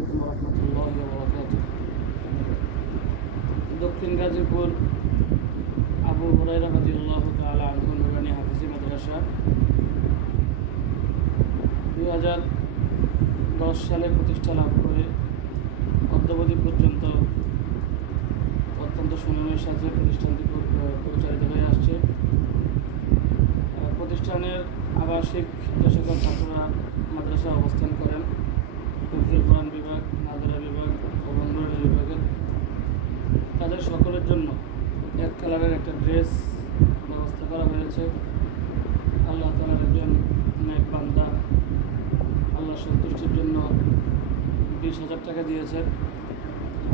আলাইকুম রহমতুল্লাহি ওয়া বারাকাতুহু। দক্ষিণ গাজীপুর আবু হুরায়রা রাদিয়াল্লাহু তাআলা আনহু নুরানি হাফিজি মাদ্রাসা 2010 সালে প্রতিষ্ঠা লাভ করে অদ্যাবধি পর্যন্ত অত্যন্ত সুনামের সাথে প্রতিষ্ঠানটি পরিচালিত হয়ে আসছে। প্রতিষ্ঠানের আবাসিক যে সকল ছাত্ররা মাদ্রাসা অবস্থান করেন, হিফজুল কোরআন বিভাগ, নাজরা বিভাগ এবং নুরানি বিভাগের, তাদের সকলের জন্য এক কালারের একটা ড্রেস ব্যবস্থা করা হয়েছে। আল্লাহ তাআলার একজন নেক বান্দা আল্লাহ সন্তুষ্টির জন্য 20,000 টাকা দিয়েছেন।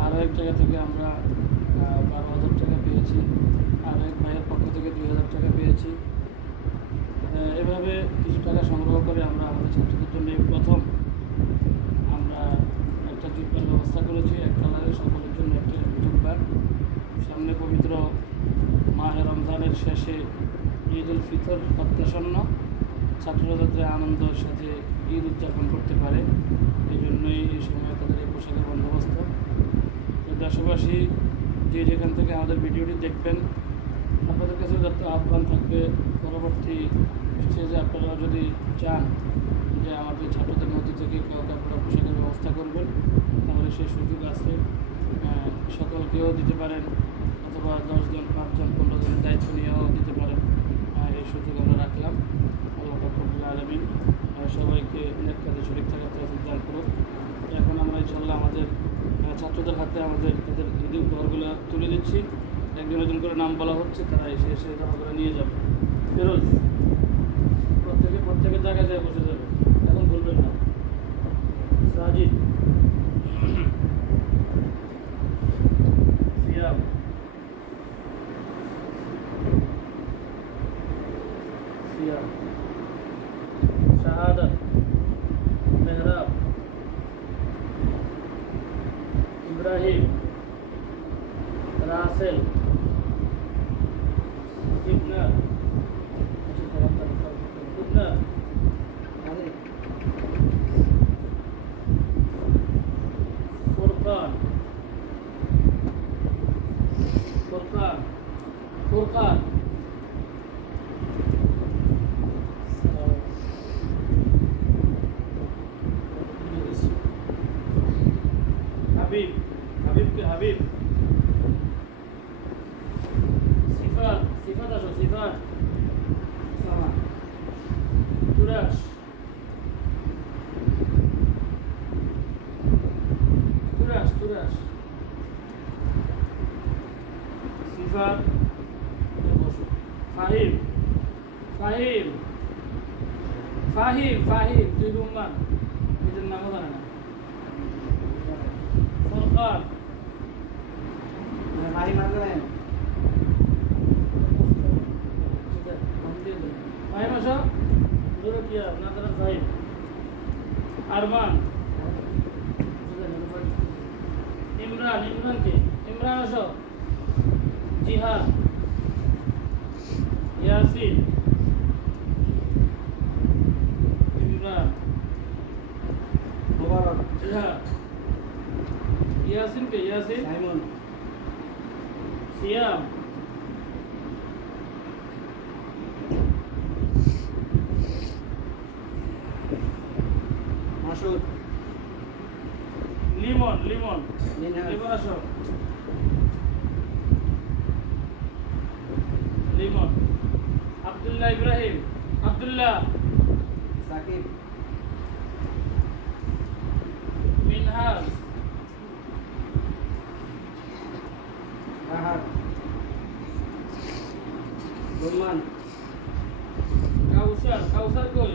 আরও এক জায়গা থেকে আমরা 12,000 টাকা পেয়েছি। আর এক ভাইয়ের পক্ষ থেকে 2,000 টাকা পেয়েছি। এভাবে কিছু টাকা সংগ্রহ করে আমরা আমাদের ছাত্রদের জন্য প্রথম আমরা একটা জুব্বার ব্যবস্থা করেছি। এক কালারের সকলের জন্য একটা জুব্বার। সামনে পবিত্র মাহে রমজানের শেষে ঈদ উল ফিতর প্রত্যাসন্ন, ছাত্ররা যাতে আনন্দের সাথে ঈদ উদযাপন করতে পারে, এই জন্যই এই সময় তাদের এই পোশাকের বন্দোবস্ত। দেশবাসী যে যেখান থেকে আমাদের ভিডিওটি দেখবেন, আপনাদের কাছে যত আহ্বান থাকবে, পরবর্তী স্টেজে আপনারা যদি চান যে আমাদের ছাত্রদের মধ্যে থেকে কাউকে আপনারা পোশাকের ব্যবস্থা করবেন, তাহলে সেই সুযোগ আছে। সকলকেও দিতে পারেন, অথবা 10 জন, 5 জন, 15 জনের দায়িত্ব নিয়েও দিতে পারেন। এই সুযোগ আমরা রাখলাম। আল্লাহ রাব্বুল আলামিন সবাইকে নেক কাজে শরীক থাকার তৌফিক দান করুন। এখন আমরা ইনশাআল্লাহ আমাদের ছাত্রদের হাতে আমাদের তাদের ঈদের উপহারগুলো তুলে দিচ্ছি। একজন একজন করে নাম বলা হচ্ছে, তারা এসে এসে জমাগুলো নিয়ে যাবে। ফেরোজ, প্রত্যেকের জায়গায় যায় বসে যাবে, এখন বলবেন না। সাজিদ, সিয়াম, শাহাদাত, মেহরাব, ইব্রাহিম, রাসেল, ইবনা, ফুরকান, হাবিব, হাবিব, সিফাত আসো, সিফাত, তুরাশ, সিফাত, ফাহিম, তুই রুম্মান, নিজের নামও জানে না। ফরকান, ফাহিম আসো, দূরে কি আপনাদের ফাহিম, আরমান, ইমরান কে, ইমরান আসো, জিহাদ, ইয়াসিন, ইমরান, মুবারক, জিহাদ, ইয়াসিন কে, ইয়াসিন, সাইমন, সিয়াম, মাসুদ, লিমন আসো, লিমন, আব্দুল্লাহ, ইব্রাহিম, আব্দুল্লাহ, সাকিব, মিনহাজ, রাহাত, রহমান, কাউসার কই,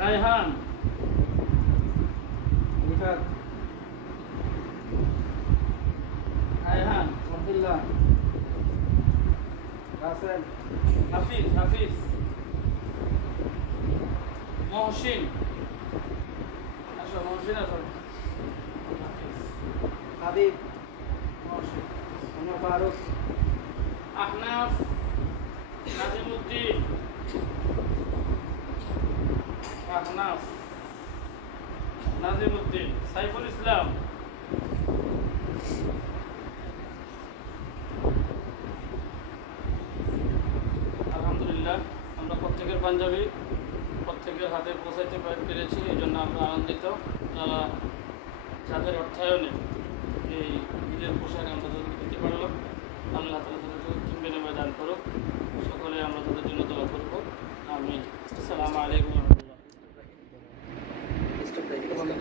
রায়হান, রিফাত, রায়হান, আব্দুল্লাহ, রাসেল, হাফিজ, মহসিন আসো, হাবিব, মহসিন, ফারুক, আহনাফ, নাজিমুদ্দিন, আহনাফ, নাজিম উদ্দিন, সাইফুল ইসলাম। আলহামদুলিল্লাহ, আমরা প্রত্যেকের পাঞ্জাবি প্রত্যেকের হাতে পৌঁছাইতে পেরেছি, এই জন্য আমরা আনন্দিত। তারা যাদের অর্থায়নে এই ঈদের পোশাক আমরা দিতে পারলাম, আল্লাহ তাআলা